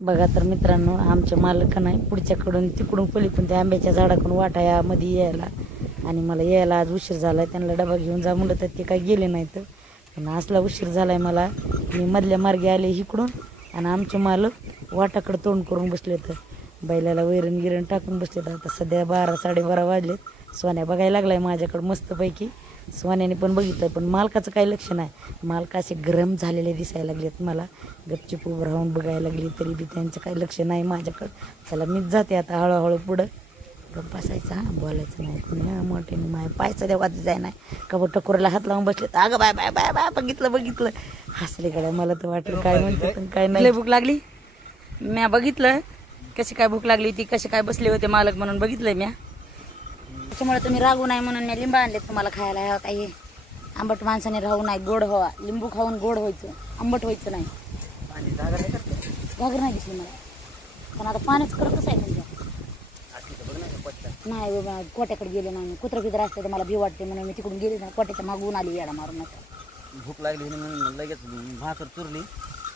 बघा तर मित्रांनो, आमच्या मालकानं पुढच्याकडून तिकडून पलीकडून त्या आंब्याच्या झाडाकडून वाटायामध्ये यायला, आणि मला यायला आज उशीर झालाय. त्यांना डबा घेऊन जा म्हणलं तर ते काही गेले नाहीत. पण असला उशीर झालाय मला. मी मधल्या मार्गे आले इकडून, आणि आमचे मालक वाटाकडे तोंड करून बसले. तर बैलाला वैरण गिरण टाकून बसले. तर आता सध्या 12-12:30 वाजलेत. सोन्या बघायला लागलाय माझ्याकडे मस्तपैकी. सोन्याने पण बघितलं, पण मालकाचं काही लक्ष नाही. मालक असे गरम झालेले दिसायला लागलेत. मला गपचूप उभं राहून बघायला लागली, तरी बी त्यांचं काही लक्ष नाही माझ्याकडं. चला मीच जाते आता हळूहळू पुढं. गप्प बसायचं, हां, बोलायचं नाही. कोणी मोठ्याने माझ्या पायचं देवाचं जाय नाही का टकोराला हात लावून बसले. तर अगं बाय बाय बाय बाय बघितलं हसले कडे. मला तर वाटलं काय म्हणते, पण काय नाही. भूक लागली, म्या बघितलं कशी काय भूक लागली ती, कसे काय बसले होते मालक म्हणून बघितलंय म्या. त्याच्यामुळे तुम्ही रागू नाही म्हणून मी लिंबा आणले तुम्हाला खायला. ह्या काही आंबट माणसाने राहू नाही, गोड व्हावा. लिंबू खाऊन गोड व्हायचं, आंबट व्हायचं नाही. घागर नाही दिसली मला, पण आता पाणीच करतच आहे तुमच्या. नाही बाबा, कोट्याकडे गेले नाही. कुत्र बित्र असते तर मला भी वाटते म्हणून मी तिकडून गेले नाही. कोट्याच्या मागून आली येडा मारून. भूक लागली म्हणून लगेच भाकर चुरली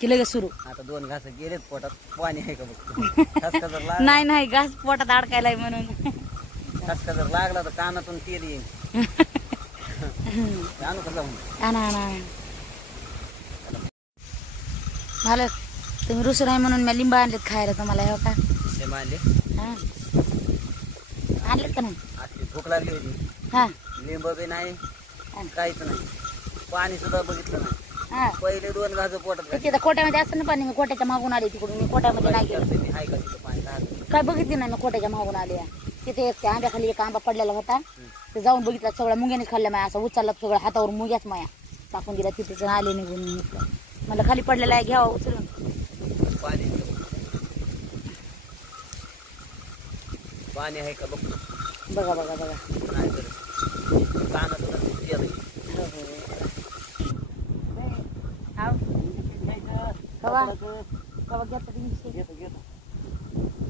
की लगेच सुरू. आता 2 घास गेलेत पोटात. पाणी आहे का बघ. नाही घास पोटात अडकायलाय म्हणून. ठसका जर लागला तर कानातून तेल येईल. आणू का जाऊन? आणा मालक, तुम्ही रुसूर आहे म्हणून मी लिंबा आणलेत खायला तुम्हाला. हो का ते मानले? हां, आणलेत का नाही? आता भूक लागली होती. हां, लिंब बी नाही, काहीच नाही. पाणी सुद्धा बघितलं नाही. हां, पहिले 2 घास पोटात तिथे कोट्यामध्ये असं ना पाणी. मी कोट्याच्या मागून आले तिकडून. मी कोट्यामध्ये नाही गेलो. आहे का तिथं पाणी? काय बघितली नाही मी कोट्याच्या मागून आले. तिथे एक त्या आंब्याखाली एक आंबा पडलेला होता. ते जाऊन बघितला, सगळ्या मुंग्यानेच खाल्ल्या. माया असं उचलला, सगळं हातावर मुंग्याच माया टाकून दिला. तिथेच आले निघून. मला खाली पडलेला आहे, घ्यावा उचलून. पाणी आहे का बघ. बघा नाही तर कानातून तेल येईल.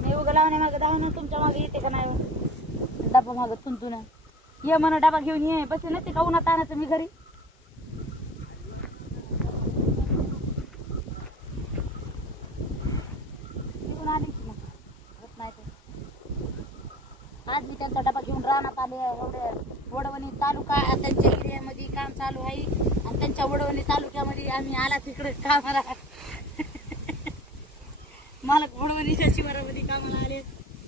मी उगा लावण्या मागं धावून तुमच्या मागे येते का नाही? डबा मागं तुंतून ये म्हणा, डबा घेऊन ये. बसले नसते का उन्हात आणायचं मी घरी. निघून आली होत नाही तर. आज मी त्यांचा डबा घेऊन रानात आले. एवढे वडवणी तालुका त्यांच्या एरियामध्ये काम चालू आहे, आणि त्यांच्या वडवणी तालुक्यामध्ये आम्ही आला तिकडे कामाला. मला वडवणीच्या शिवारामध्ये कामाला आले.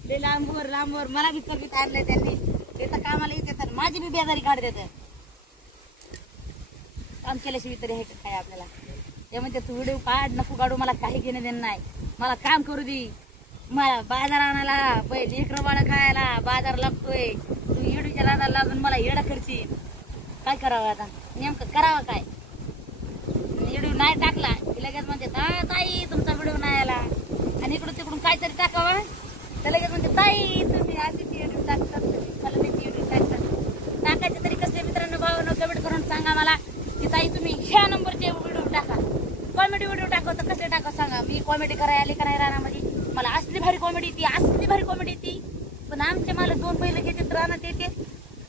लय लांबवर मला बी चर्बीत आणलंय त्यांनी. येतं कामाला येतात, माझी बी बेजारी काढ देतात. काम केल्याशिवाय तरी आहे का काय आपल्याला? ते म्हणते तू व्हिडिओ काढ, नको काढू, मला काही घेणं देणं नाही. मला काम करू दे. मला बाजार आणायला, लेकरं बाळा खायला बाजार लागतोय. तू येडूच्या नादाला लागून मला येडा करची. काय करावं आता? नेमकं करावं काय? व्हिडिओ नाही टाकला की लगेच म्हणते ताई तुमचा व्हिडिओ नाही आला. आणि इकडून तिकडून काहीतरी टाकावं तर लगेच म्हणते ताई तुम्ही आधीच व्हिडिओ टाकतात, मला त्याची व्हिडिओ टाकतात. टाकायचे तरी कसले मित्रांनो, भावांनो, कमेंट करून सांगा मला की ताई तुम्ही ह्या नंबरचे व्हिडिओ टाका. कॉमेडी व्हिडिओ टाकव तर कसले टाका सांगा. मी कॉमेडी करायला आले का नाही रानामध्ये? मला असली भारी कॉमेडी येते. पण आमचे मला 2 बैल घेतात, रानात येते.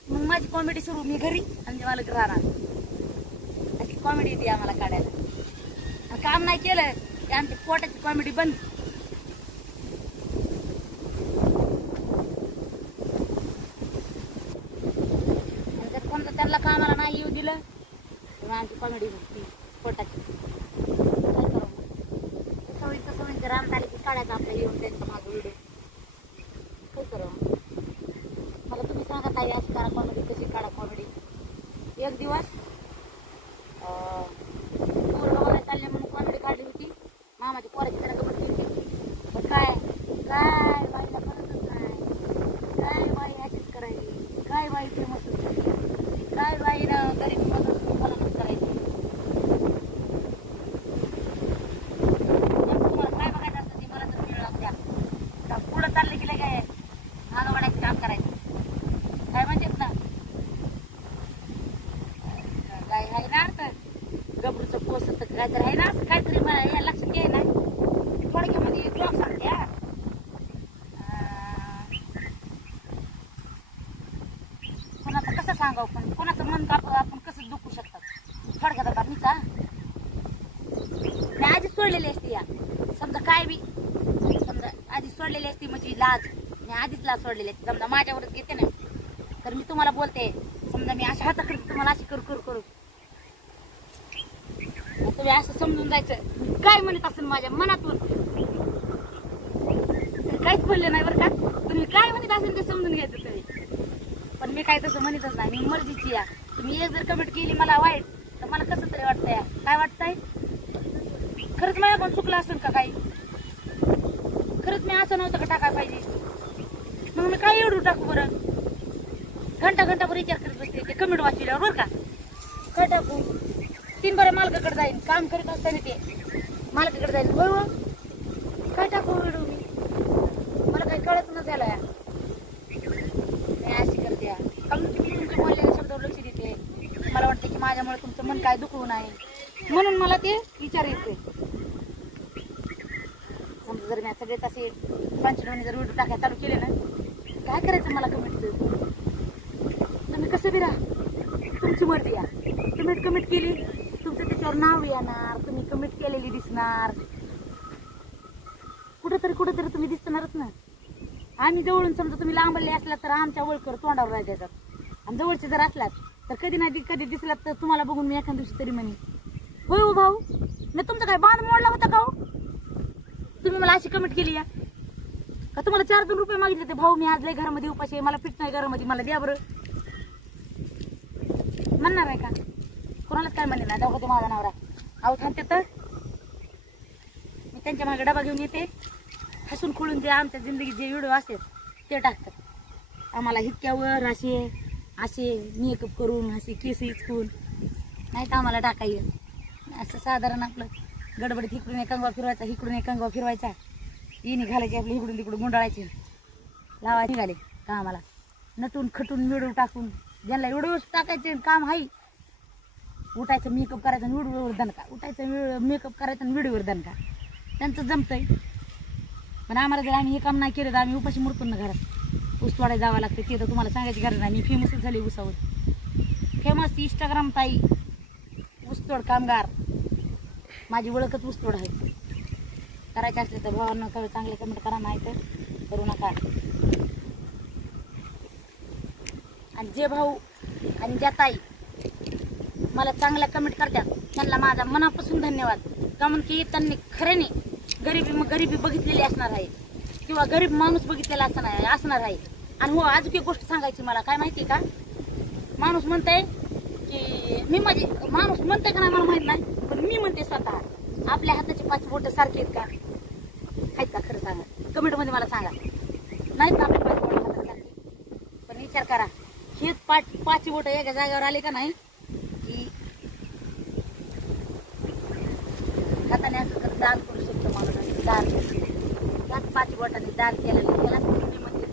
मग माझी कॉमेडी सुरू. मी घरी, आमचे मालक रानात. अशी कॉमेडी येते आम्हाला काढायला. काम नाही केलं की आमची पोटाची कॉमेडी बंद. आणि जर कोणतं त्यांना कामाला नाही येऊ दिलं तर आमची कॉमेडी पोटाची. काय करावं? सवयीचं राम तारीख काढायचं आपल्याला येऊन त्यांच्या मागं व्हिडिओ. काय करावं? मला तुम्ही सांगा ताई, अशी करा कॉमेडी, कशी काढा कॉमेडी. एक दिवस बघायला चालले म्हणून कॉमेडी काढली होती. मामाची पोराची त्याला गमत केली. पण काय बाईला करतच नाही. काय बाई अशीच करायची, काय बाई फेमस होती, काय बाईनं गरीब मदत मलाच करायची. तुम्हाला काय बघायचं असतं ते मला तर मिळलं द्या. पुढं चाललं की काय नाद वाढायचं काम करायचं. काय म्हणतात ना, सोडलेली असती म्हणजे लाज, मी आधीच लाज सोडलेली असते. समजा माझ्यावरच घेते ना, तर मी तुम्हाला बोलते, समजा मी अशा हाता करते तुम्हाला अशी करू करू करू, तुम्ही असं समजून जायचं काय म्हणत असेल माझ्या मनातून. काहीच बोलले नाही बरं का, तुम्ही काय म्हणत असेल ते समजून घ्यायचं तुम्ही. पण मी काय तसं म्हणतच नाही, मी मर्जीची या. तुम्ही एक जर कमेंट केली मला वाईट, तर मला कसं तरी वाटतंय. काय वाटतंय? खरंच माझ्या पण चुकलं असेल का काही? खरंच मी असं नव्हतं का टाकायला पाहिजे? मग मी काय एवढं टाकू बरं? घंटाभर विचार करत बसते ते कमेंट वाचल्यावर बरं का. काय टाकू? 3 बरं मालकाकडे जाईन, काम करीत असताना ते मालकाकडे जाईन. होय हो, काय टाकू व्हिडिओ मी? मला काही कळत न झालं. मी अशी करते कारण तुम्ही तुमच्या बोललेल्या शब्दावर लक्ष देते. मला वाटतं की माझ्यामुळे तुमचं मन काय दुखवू नाही, म्हणून मला ते विचार येते. समजा जर मी सगळेच असे पंचमीने जर व्हिडिओ टाकायला चालू केले ना, काय करायचं मला कमेंटचं? तुम्ही कसं बी राहा, तुमची मर्जी या. तुम्ही कमेंट केली, तुमचं त्याच्यावर नाव येणार, तुम्ही कमेंट केलेली दिसणार, कुठंतरी तुम्ही दिसणारच ना. आम्ही जवळून समजा तुम्ही लांबले असला तर आमच्या ओळखर तोंडावर राहत येतात, आणि जवळचे जर असलात तर कधी नाही कधी दिसलात तर तुम्हाला बघून मी एखाद्या दिवशी तरी म्हणे, होय हो भाऊ, मी तुमचा काय बांध मोडला होता का हो? तुम्ही मला अशी कमेंट केली या का? तुम्हाला 4-2 रुपये मागितले ते भाऊ, मी आज लय घरामध्ये उपाशी आहे, मला पीठ नाही घरामध्ये, मला द्या बरं. म्हणणार आहे का? कोणालाच काय म्हणले नाही. दाखवते माझा नवरा अहो थांबते तर मी त्यांच्या मागे डबा घेऊन येते, हसून खुळून जे आमच्या जिंदगीत जे व्हिडिओ असतात ते टाकतात. आम्हाला हितक्यावर असे मेकअप करून, असे केस इचकून नाही तर आम्हाला टाकायचं. असं साधारण आपलं गडबडीत इकडून एक अंगवा फिरवायचा, इकडून एक अंगवा फिरवायचा, येणी घालायची आपली, इकडून तिकडून गुंडाळायची, लावा निघाले कामाला नटून खटून व्हिडिओ टाकून. ज्यांना व्हिडिओ टाकायचे काम आहे, उठायचं मेकअप करायचं आणि व्हिडिओवर दणका, उठायचं मेकअप करायचं आणि व्हिडिओवर दणका, त्यांचं जमतंय. पण आम्हाला जर आम्ही हे काम नाही केलं तर आम्ही उपाशी मुरतो ना घरात. ऊस तोडायला जावं लागतं, ते तर तुम्हाला सांगायची गरज नाही. मी फेमसच झाली ऊसावर, फेमस इंस्टाग्राम ताई ऊसतोड कामगार, माझी ओळखच ऊसतोड आहे. करायचे असले तर भावांना चांगले कमेंट करा, नाही तर करू नका. आणि जे भाऊ आणि ज्या ताई मला चांगल्या कमेंट करतात त्यांना माझा मनापासून धन्यवाद. कारण की त्यांनी खऱ्याने गरिबी बघितलेली असणार आहे, किंवा गरीब माणूस बघितलेला असणार आहे. आणि हो, अजून एक गोष्ट सांगायची मला, काय माहिती का? माणूस म्हणताय की मी माझे, माणूस म्हणताय का नाही मला माहित नाही, पण मी म्हणते स्वतः, आपल्या हाताची 5 बोटं सारखी आहेत का? आहेत का? खरं सांगा, कमेंट मध्ये मला सांगा. नाहीत ना आपल्या 5 बोटं हातासारखी? पण विचार करा, हेच 5 बोटं एका जागेवर आले का नाही की हाताने असं दान करू शकतो माणूस. दान 5 बोटाने दान केलेलं त्याला तुम्ही म्हणते